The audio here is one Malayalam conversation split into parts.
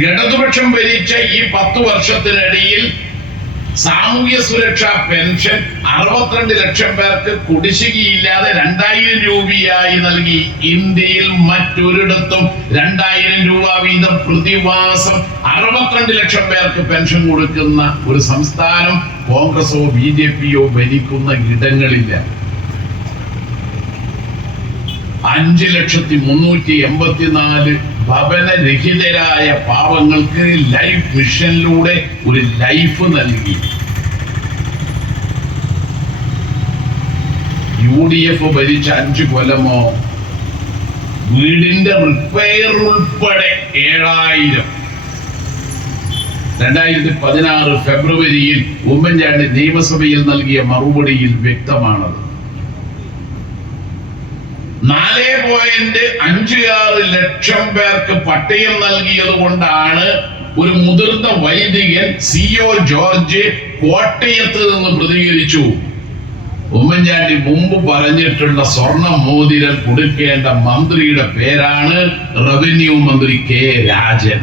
ഇടതുപക്ഷം ഭരിച്ച ഈ 10 വർഷത്തിനിടയിൽ സാമൂഹ്യ സുരക്ഷാ പെൻഷൻ 62 ലക്ഷം പേർക്ക് കുടിശ്ശികയില്ലാതെ 2000 രൂപയായി നൽകി. ഇന്ത്യയിൽ മറ്റൊരിടത്തും 2000 രൂപ വീതം പ്രതിമാസം 62 ലക്ഷം പേർക്ക് പെൻഷൻ കൊടുക്കുന്ന ഒരു സംസ്ഥാനം കോൺഗ്രസോ BJPയോ ഭരിക്കുന്ന ഇടങ്ങളില്ല. 5,384,000 ഭവനരഹിതരായ പാവങ്ങൾക്ക് ലൈഫ് മിഷനിലൂടെ ഒരു ലൈഫ് നൽകി. UDF ഭരിച്ച 5 കൊല്ലമോ വീടിന്റെ റിപ്പയർ ഉൾപ്പെടെ 7,000. 2016 ഫെബ്രുവരിയിൽ ഉമ്മൻചാണ്ടി നിയമസഭയിൽ നൽകിയ മറുപടിയിൽ വ്യക്തമാണത്. 4.56 ലക്ഷം പേർക്ക് പട്ടയം നൽകിയത് കൊണ്ടാണ് ഒരു മുതിർന്ന വൈദികൻ CO ജോർജ് കോട്ടയത്ത് നിന്ന് പ്രതികരിച്ചു. ഉമ്മൻചാണ്ടി മുമ്പ് പറഞ്ഞിട്ടുള്ള സ്വർണ്ണ മോതിരം കൊടുക്കേണ്ട മന്ത്രിയുടെ പേരാണ് റവന്യൂ മന്ത്രി K. രാജൻ.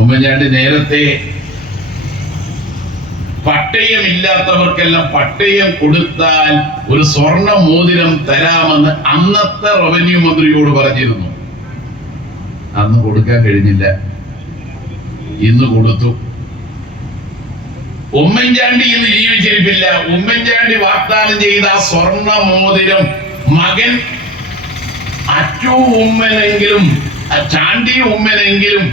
ഉമ്മൻചാണ്ടി നേരത്തെ പട്ടയമില്ലാത്തവർക്കെല്ലാം പട്ടയം കൊടുത്താൽ ഒരു സ്വർണ്ണ മോതിരം തരാമെന്ന് അന്നത്തെ റവന്യൂ മന്ത്രിയോട് പറഞ്ഞിരുന്നു. അന്ന് കൊടുക്കാൻ കഴിഞ്ഞില്ല, ഇന്ന് കൊടുത്തു. ഉമ്മൻചാണ്ടി ഇന്ന് ജീവിച്ചിരിപ്പില്ല. ഉമ്മൻചാണ്ടി വാഗ്ദാനം ചെയ്ത സ്വർണ്ണ മോതിരം മകൻ അച്ചു ഉമ്മനെങ്കിലും ചാണ്ടി ഉമ്മനെങ്കിലും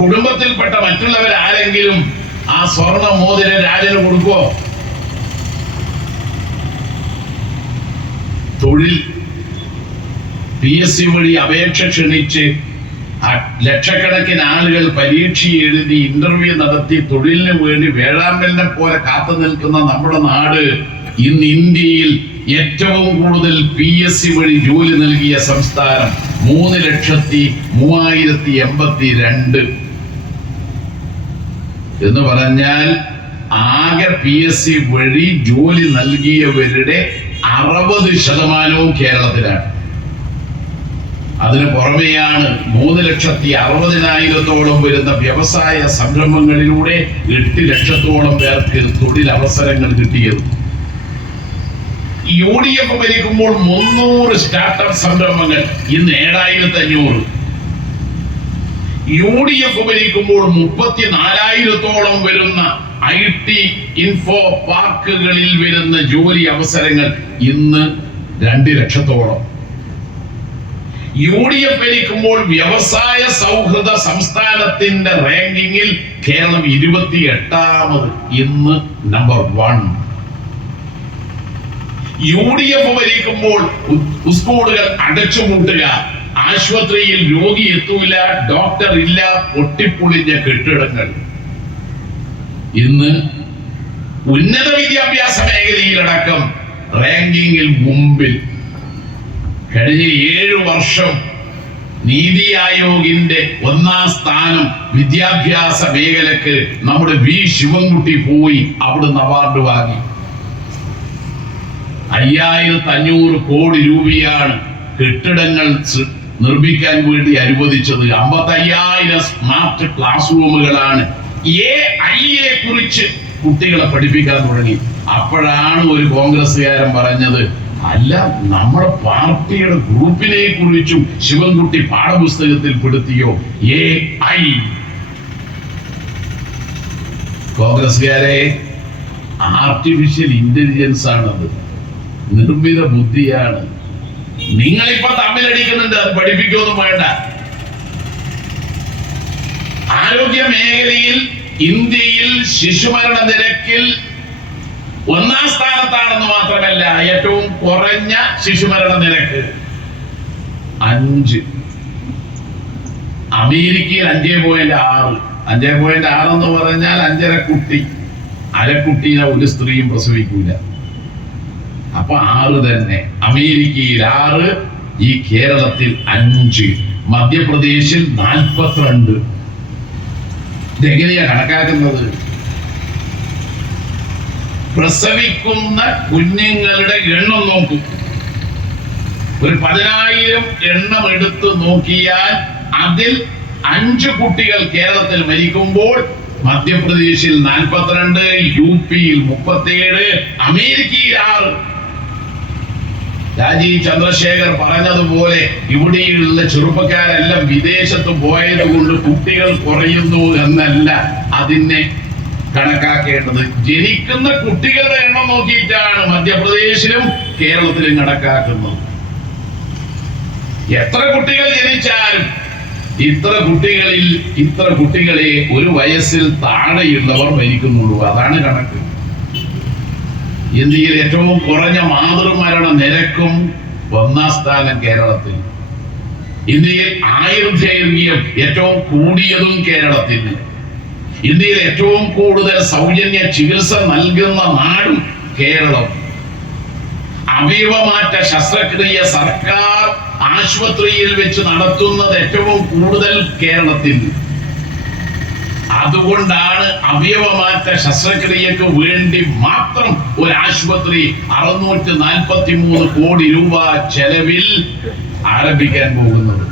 കുടുംബത്തിൽപ്പെട്ട മറ്റുള്ളവരാരെങ്കിലും ആ സ്വർണ്ണ മോതിരം രാജന് കൊടുക്കോ? തൊഴിൽ PSC വഴി അപേക്ഷ ക്ഷണിച്ച് ലക്ഷക്കണക്കിന് ആളുകൾ പരീക്ഷ എഴുതി ഇന്റർവ്യൂ നടത്തി തൊഴിലിന് വേണ്ടി വേഴാമ്പലിനെ പോലെ കാത്തു നിൽക്കുന്ന നമ്മുടെ നാട് ഇന്ന് ഇന്ത്യയിൽ ഏറ്റവും കൂടുതൽ PSC വഴി ജോലി നൽകിയ സംസ്ഥാനം 3,03,082 എന്ന് പറഞ്ഞാൽ ആകെ PSC വഴി ജോലി നൽകിയവരുടെ 60% കേരളത്തിലാണ്. അതിന് പുറമെയാണ് 3,60,000 വരുന്ന വ്യവസായ സംരംഭങ്ങളിലൂടെ 8 ലക്ഷത്തോളം പേർക്ക് തൊഴിലവസരങ്ങൾ കിട്ടിയത്. UDF ഭരിക്കുമ്പോൾ 300 സ്റ്റാർട്ടപ്പ് സംരംഭങ്ങൾ, ഇന്ന് 7,500. UDF ഭരിക്കുമ്പോൾ 34,000 വരുന്ന IT ഇൻഫോ പാർക്കുകളിൽ വരുന്ന ജോലി അവസരങ്ങൾ ഇന്ന് 2 ലക്ഷത്തോളം. UDF ഭരിക്കുമ്പോൾ വ്യവസായ സൗഹൃദ സംസ്ഥാനത്തിന്റെ റാങ്കിങ്ങിൽ കേരളം 28ാമത്, ഇന്ന് നമ്പർ 1. UDF ഭരിക്കുമ്പോൾ സ്കൂളുകൾ അടച്ചുപൂട്ടുക, ആശുപത്രിയിൽ രോഗി എത്തൂല, ഡോക്ടർ ഇല്ല, പൊട്ടിപ്പൊളിഞ്ഞ കെട്ടിടങ്ങൾ. ഇന്ന് ഉന്നത വിദ്യാഭ്യാസ മേഖലയിലടക്കം റാങ്കിങ്ങിൽ മുമ്പിൽ. കഴിഞ്ഞ 7 വർഷം നീതി ആയോഗിന്റെ 1ാം സ്ഥാനം വിദ്യാഭ്യാസ മേഖലക്ക് നമ്മുടെ V. ശിവൻകുട്ടി പോയി അവിടുന്ന് അവാർഡ് വാങ്ങി. 5,500 കോടി രൂപയാണ് കെട്ടിടങ്ങൾ നിർമ്മിക്കാൻ വേണ്ടി അനുവദിച്ചത്. 55,000 സ്മാർട്ട് ക്ലാസ് റൂമുകളാണ്. AI കുറിച്ച് കുട്ടികളെ പഠിപ്പിക്കാൻ തുടങ്ങി. അപ്പോഴാണ് ഒരു കോൺഗ്രസ്സുകാരൻ പറഞ്ഞത്, അല്ല, നമ്മുടെ പാർട്ടിയുടെ ഗ്രൂപ്പിനെ കുറിച്ചും ശിവൻകുട്ടി പാഠപുസ്തകത്തിൽ പെടുത്തിയോ AI? കോൺഗ്രസ്സുകാരെ, ആർട്ടിഫിഷ്യൽ ഇന്റലിജൻസ് ആണത്, നിർമ്മിത ബുദ്ധിയാണ്. നിങ്ങളിപ്പോ തമ്മിലടിക്കുന്നുണ്ട്, അത് പഠിപ്പിക്കൊന്നും വേണ്ട. ആരോഗ്യ മേഖലയിൽ ഇന്ത്യയിൽ ശിശുമരണ നിരക്കിൽ 1ാം സ്ഥാനത്താണെന്ന് മാത്രമല്ല, ഏറ്റവും കുറഞ്ഞ ശിശുമരണ നിരക്ക് 5. അമേരിക്കയിൽ 5.6. 5.6 എന്ന് പറഞ്ഞാൽ 5.5 കുട്ടി. അരക്കുട്ടീനെ ഒരു സ്ത്രീയും പ്രസവിക്കൂല. അപ്പൊ 6 തന്നെ. അമേരിക്കയിൽ 6, ഈ കേരളത്തിൽ 5, മധ്യപ്രദേശിൽ 42. ഇതെങ്ങനെയാ കണക്കാക്കുന്നത്? പ്രസവിക്കുന്ന കുഞ്ഞുങ്ങളുടെ എണ്ണം നോക്കൂ. ഒരു 10,000 എണ്ണം എടുത്ത് നോക്കിയാൽ അതിൽ 5 കുട്ടികൾ കേരളത്തിൽ മരിക്കുമ്പോൾ മധ്യപ്രദേശിൽ 42, യുപിയിൽ 37, അമേരിക്കയിൽ 6. രാജീവ് ചന്ദ്രശേഖർ പറഞ്ഞതുപോലെ ഇവിടെയുള്ള ചെറുപ്പക്കാരെല്ലാം വിദേശത്ത് പോയത് കൊണ്ട് കുട്ടികൾ കുറയുന്നു എന്നല്ല അതിനെ കണക്കാക്കേണ്ടത്. ജനിക്കുന്ന കുട്ടികളുടെ എണ്ണം നോക്കിയിട്ടാണ് മധ്യപ്രദേശിലും കേരളത്തിലും കണക്കാക്കുന്നത്. എത്ര കുട്ടികൾ ജനിച്ചാലും ഇത്ര കുട്ടികളെ ഒരു വയസ്സിൽ താഴെയുള്ളവർ മരിക്കുന്നുള്ളൂ. അതാണ് കണക്ക്. ഇന്ത്യയിൽ ഏറ്റവും കുറഞ്ഞ മാതൃമരണ നിരക്കും 1ാം സ്ഥാനം കേരളത്തിൽ. ഇന്ത്യയിൽ ആയുർദൈർഘ്യം ഏറ്റവും കൂടിയതും കേരളത്തിൽ. ഇന്ത്യയിൽ ഏറ്റവും കൂടുതൽ സൗജന്യ ചികിത്സ നൽകുന്ന നാടും കേരളം. അവയവമാറ്റ ശസ്ത്രക്രിയ സർക്കാർ ആശുപത്രിയിൽ വെച്ച് നടത്തുന്നത് ഏറ്റവും കൂടുതൽ കേരളത്തിൽ. അതുകൊണ്ടാണ് അവയവമാറ്റ ശസ്ത്രക്രിയക്ക് വേണ്ടി മാത്രം ഒരു ആശുപത്രി 643 കോടി രൂപ ചെലവിൽ ആരംഭിക്കാൻ പോകുന്നത്.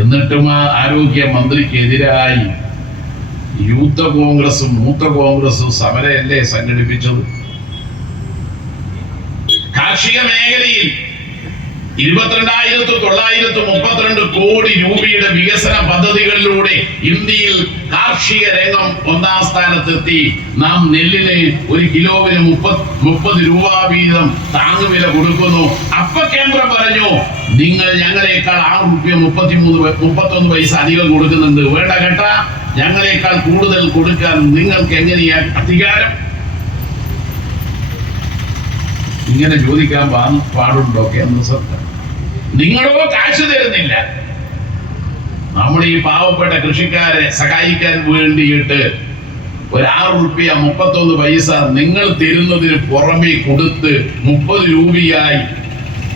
എന്നിട്ടും ആ ആരോഗ്യ മന്ത്രിക്കെതിരായി യൂത്ത് കോൺഗ്രസും മൂത്ത കോൺഗ്രസും സമരമല്ലേ സംഘടിപ്പിച്ചത്? കാർഷിക മേഖലയിൽ 22,932 കോടി രൂപയുടെ വികസന പദ്ധതികളിലൂടെ ഇന്ത്യയിൽ കാർഷിക രംഗം 1ാം സ്ഥാനത്തെത്തി. നാം നെല്ലിന് 1 കിലോവിന് 30 രൂപ വീതം താങ്ങുവില കൊടുക്കുന്നു. അപ്പൊ കേന്ദ്രം പറഞ്ഞു, നിങ്ങൾ ഞങ്ങളെക്കാൾ 6 രൂപ 31 പൈസ അധികം കൊടുക്കുന്നുണ്ട്. വേണ്ട കേട്ട, ഞങ്ങളെക്കാൾ കൂടുതൽ കൊടുക്കാൻ നിങ്ങൾക്ക് എങ്ങനെയാ അധികാരം? ഇങ്ങനെ ചോദിക്കാൻ പാടുണ്ടോ കേന്ദ്ര സർക്കാർ? നിങ്ങളോ കാശ് തരുന്നില്ല. നമ്മുടെ ഈ പാവപ്പെട്ട കൃഷിക്കാരെ സഹായിക്കാൻ വേണ്ടിയിട്ട് ഒരു 6 രൂപ 31 പൈസ നിങ്ങൾ തരുന്നതിന് പുറമെ കൊടുത്ത് 30 രൂപയായി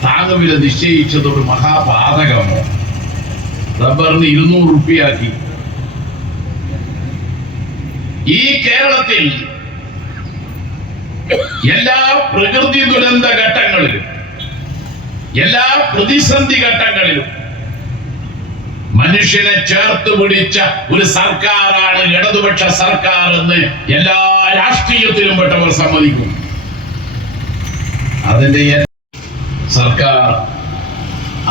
താങ്ങുവില നിശ്ചയിച്ചത് ഒരു മഹാപാതകമോ? റബ്ബറിന് 200 രൂപയാക്കി. ഈ കേരളത്തിൽ എല്ലാ പ്രകൃതി ദുരന്ത ഘട്ടങ്ങളിലും എല്ലാ പ്രതിസന്ധി ഘട്ടങ്ങളിലും മനുഷ്യനെ ചേർത്ത് പിടിച്ച ഒരു സർക്കാരാണ് ഇടതുപക്ഷ സർക്കാർ എന്ന് എല്ലാ രാഷ്ട്രീയത്തിലും പെട്ടവർ സമ്മതിക്കും. അതിന്റെ സർക്കാർ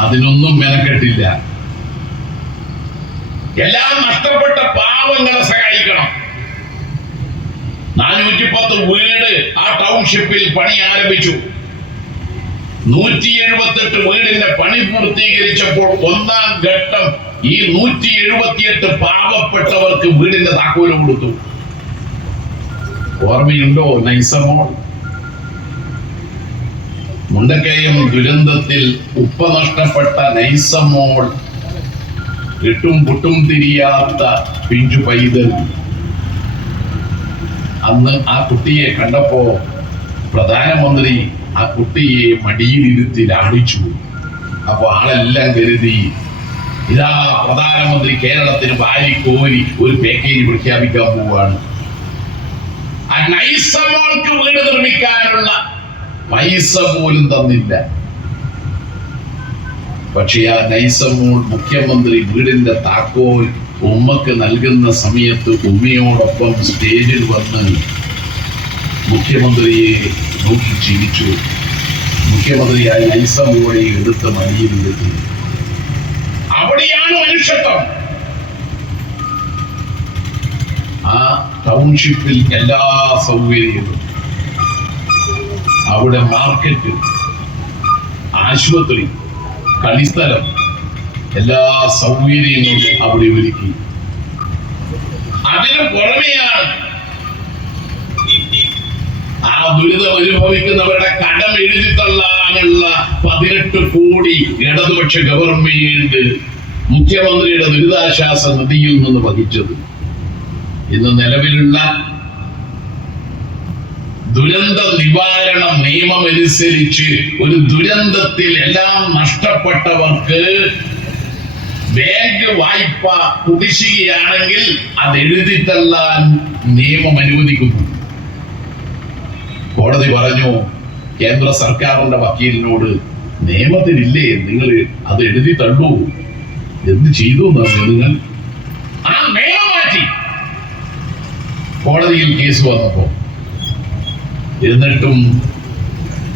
അതിനൊന്നും മെനക്കെട്ടില്ല. എല്ലാം നഷ്ടപ്പെട്ട പാവങ്ങളെ സഹായിക്കണം. 410 വീട് ആ ടൗൺഷിപ്പിൽ പണി ആരംഭിച്ചു. 178 വീടിന്റെ പണി പൂർത്തീകരിച്ചപ്പോൾ 1ാം ഘട്ടം ഈ 178 പാവപ്പെട്ടവർക്ക് വീടിന്റെ താക്കോല് കൊടുത്തു. ഓർമ്മയുണ്ടോ നൈസമോൾ? മുണ്ടക്കയം ദുരന്തത്തിൽ ഉപ്പ നഷ്ടപ്പെട്ട നൈസമോൾ, എട്ടും പൊട്ടും തിരിയാത്ത പിഞ്ചു പൈതൽ. അന്ന് ആ കുട്ടിയെ കണ്ടപ്പോ പ്രധാനമന്ത്രി ആ കുട്ടിയെ മടിയിലിരുത്തി ലാളിച്ചു. അപ്പൊ ആളെല്ലാം കരുതി ഇതാ പ്രധാനമന്ത്രി കേരളത്തിന് വാരിക്കോരി ഒരു പാക്കേജ് പ്രഖ്യാപിക്കാൻ പോവുകയാണ്. ആ നൈസമോൾക്ക് വീട് നിർമ്മിക്കാനുള്ള പൈസ പോലും തന്നില്ല. പക്ഷെ ആ നൈസമോൾ മുഖ്യമന്ത്രി വീടിന്റെ താക്കോൽ ഉമ്മക്ക് നൽകുന്ന സമയത്ത് ഉമ്മയോടൊപ്പം സ്റ്റേജിൽ വന്ന് മുഖ്യമന്ത്രിയെ നോക്കി ചിരിച്ചു. മുഖ്യമന്ത്രിയായ നൈസമോളെ എടുത്ത് മടിയിലെത്തി. അവിടെയാണ് മനുഷ്യത്വം. ആ ടൗൺഷിപ്പിൽ എല്ലാ സൗകര്യങ്ങളും, അവിടെ മാർക്കറ്റ്, ആശുപത്രി, കളിസ്ഥലം, എല്ലാ സൗകര്യങ്ങളും അവിടെ ഒരുക്കി. അതിന് പുറമെയാണ് ആ ദുരിതം അനുഭവിക്കുന്നവരുടെ കടം എഴുതിത്തള്ളാനുള്ള 18 കോടി ഇടതുപക്ഷ ഗവൺമെന്റ് മുഖ്യമന്ത്രിയുടെ ദുരിതാശ്വാസ നിധിയിൽ നിന്ന് വഹിച്ചത്. ഇന്ന് നിലവിലുള്ള ദുരന്ത നിവാരണ നിയമം അനുസരിച്ച് ഒരു ദുരന്തത്തിൽ എല്ലാം നഷ്ടപ്പെട്ടവർക്ക് ബാങ്ക് വായ്പ കുടിശ്ശികയാണെങ്കിൽ അത് എഴുതിത്തള്ളാൻ നിയമം അനുവദിക്കുന്നു. കോടതി പറഞ്ഞു, കേന്ദ്ര സർക്കാരിന്റെ വക്കീലിനോട്, നിയമത്തിലില്ലേ നിങ്ങൾ അത് എഴുതി തള്ളൂ. എന്ത് ചെയ്തു എന്നറിയോ നിങ്ങൾ? ആ നിയമം മാറ്റി കോടതിയിൽ കേസ് വന്നപ്പോ, എന്നിട്ടും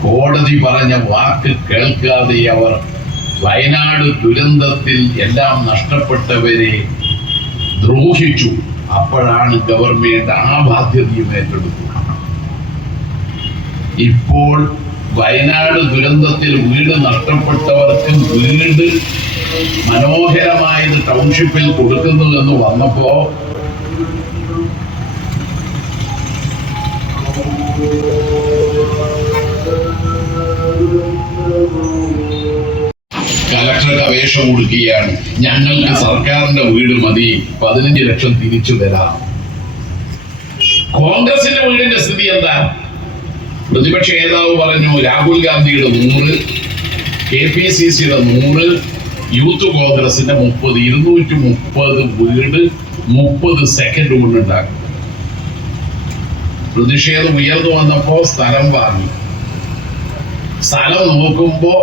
കോടതി പറഞ്ഞ വാക്ക് കേൾക്കാതെ അവർ വയനാട് ദുരന്തത്തിൽ എല്ലാം നഷ്ടപ്പെട്ടവരെ ദ്രോഹിച്ചു. അപ്പോഴാണ് ഗവൺമെന്റ് ആ ബാധ്യതയും ഏറ്റെടുത്തത്. ഇപ്പോൾ വയനാട് ദുരന്തത്തിൽ വീട് നഷ്ടപ്പെട്ടവർക്ക് വീട് മനോഹരമായത് ടൗൺഷിപ്പിൽ കൊടുക്കുന്നു എന്ന് വന്നപ്പോ കലക്ടർക്ക് അപേക്ഷ കൊടുക്കുകയാണ്, ഞങ്ങൾക്ക് സർക്കാരിന്റെ വീട് മതി, 15 ലക്ഷം തിരിച്ചു തരാം. കോൺഗ്രസിന്റെ വീടിന്റെ സ്ഥിതി എന്താ? പ്രതിപക്ഷ നേതാവ് പറഞ്ഞു രാഹുൽ ഗാന്ധിയുടെ 100, KPCCയുടെ 100, യൂത്ത് കോൺഗ്രസിന്റെ 30, 230 വീട് 30 സെക്കൻഡ് കൊണ്ടുണ്ടാക്കും. പ്രതിഷേധം ഉയർന്നു വന്നപ്പോ സ്ഥലം വാങ്ങി. സ്ഥലം നോക്കുമ്പോ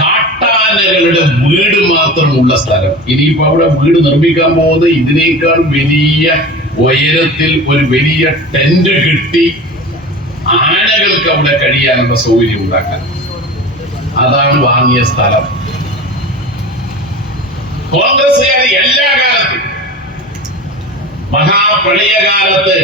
കാട്ടാനകളുടെ വീട് മാത്രമുള്ള സ്ഥലം. ഇനിയിപ്പോ അവിടെ വീട് നിർമ്മിക്കാൻ പോകുന്നത് ഇതിനേക്കാൾ വലിയ ഉയരത്തിൽ ഒരു വലിയ ടെന്റ് കെട്ടി ആനകൾക്ക് അവിടെ കഴിയാനുള്ള സൗകര്യം ഉണ്ടാക്കാൻ. അതാണ് വാങ്ങിയ സ്ഥലം. കോൺഗ്രസ്സുകാർ എല്ലാ കാലത്തും, മഹാപ്രളയകാലത്ത്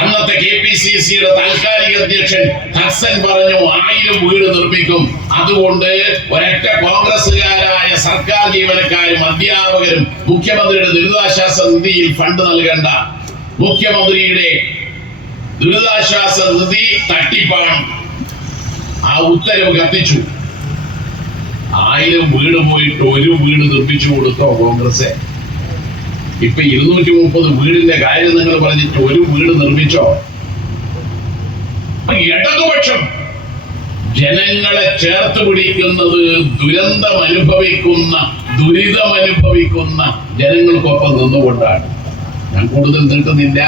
അന്നത്തെ KPCCയുടെ താൽക്കാലിക അധ്യക്ഷൻ ഹസൻ പറഞ്ഞു 1000 വീട് നിർമ്മിക്കും. അതുകൊണ്ട് ഒരൊറ്റ കോൺഗ്രസ്സുകാരായ സർക്കാർ ജീവനക്കാരും അധ്യാപകരും മുഖ്യമന്ത്രിയുടെ ദുരിതാശ്വാസ നിധിയിൽ ഫണ്ട് നൽകണ്ട. മുഖ്യമന്ത്രിയുടെ ദുരിതാശ്വാസ നിധി തട്ടിപ്പാണ്. ആ ഉത്തരവ് കത്തിച്ചു. 1000 വീട് പോയിട്ട് 1 വീട് നിർമ്മിച്ചു കൊടുത്തോ കോൺഗ്രസ്? ഇപ്പൊ 230 വീടിന്റെ കാര്യം നിങ്ങൾ പറഞ്ഞിട്ട് 1 വീട് നിർമ്മിച്ചോ? ഇടതുപക്ഷം ജനങ്ങളെ ചേർത്ത് പിടിക്കുന്നത് ദുരിതമനുഭവിക്കുന്ന ജനങ്ങൾക്കൊപ്പം നിന്നുകൊണ്ടാണ്. ഞാൻ കൂടുതൽ നീട്ടുന്നില്ല.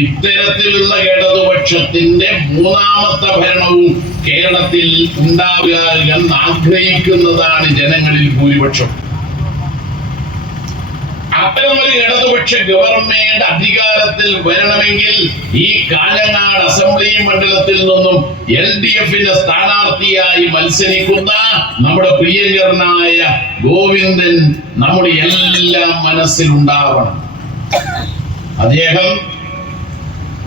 ഇത്തരത്തിലുള്ള ഇടതുപക്ഷത്തിന്റെ 3ാമത്തെ ഭരണവും കേരളത്തിൽ ഉണ്ടാവുക എന്ന് ആഗ്രഹിക്കുന്നതാണ് ജനങ്ങളിൽ ഭൂരിപക്ഷം. അത്തരമൊരു ഇടതുപക്ഷ ഗവൺമെന്റ് അധികാരത്തിൽ വരണമെങ്കിൽ ഈ കാഞ്ഞങ്ങാട് അസംബ്ലി മണ്ഡലത്തിൽ നിന്നും LDFന്റെ സ്ഥാനാർത്ഥിയായി മത്സരിക്കുന്ന നമ്മുടെ പ്രിയങ്കരനായ ഗോവിന്ദൻ നമ്മുടെ എല്ലാം മനസ്സിലുണ്ടാവണം. അദ്ദേഹം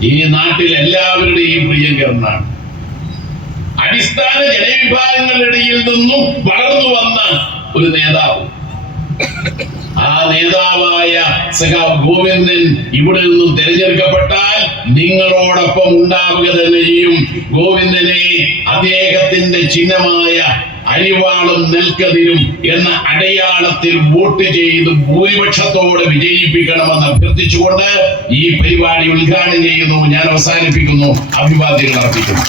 ഈ നാട്ടിൽ എല്ലാവരുടെയും പ്രിയങ്കരനാണ്. അടിസ്ഥാന ജനവിഭാഗങ്ങളുടെ ഇടയിൽ നിന്നും വളർന്നു വന്ന ഒരു നേതാവ്. ആ നേതാവായ സഖാവ് ഗോവിന്ദൻ ഇവിടെ നിന്നും തിരഞ്ഞെടുക്കപ്പെട്ടാൽ നിങ്ങളോടൊപ്പം ഉണ്ടാവുക തന്നെ ചെയ്യും. ഗോവിന്ദനെ അദ്ദേഹത്തിന്റെ ചിഹ്നമായ അരിവാളും നെൽക്കതിരും എന്ന അടയാളത്തിൽ വോട്ട് ചെയ്ത് ഭൂരിപക്ഷത്തോടെ വിജയിപ്പിക്കണമെന്ന് അഭ്യർത്ഥിച്ചുകൊണ്ട് ഈ പരിപാടി ഉദ്ഘാടനം ചെയ്യുന്നു. ഞാൻ അവസാനിപ്പിക്കുന്നു. അഭിവാദ്യങ്ങൾ അർപ്പിക്കുന്നു.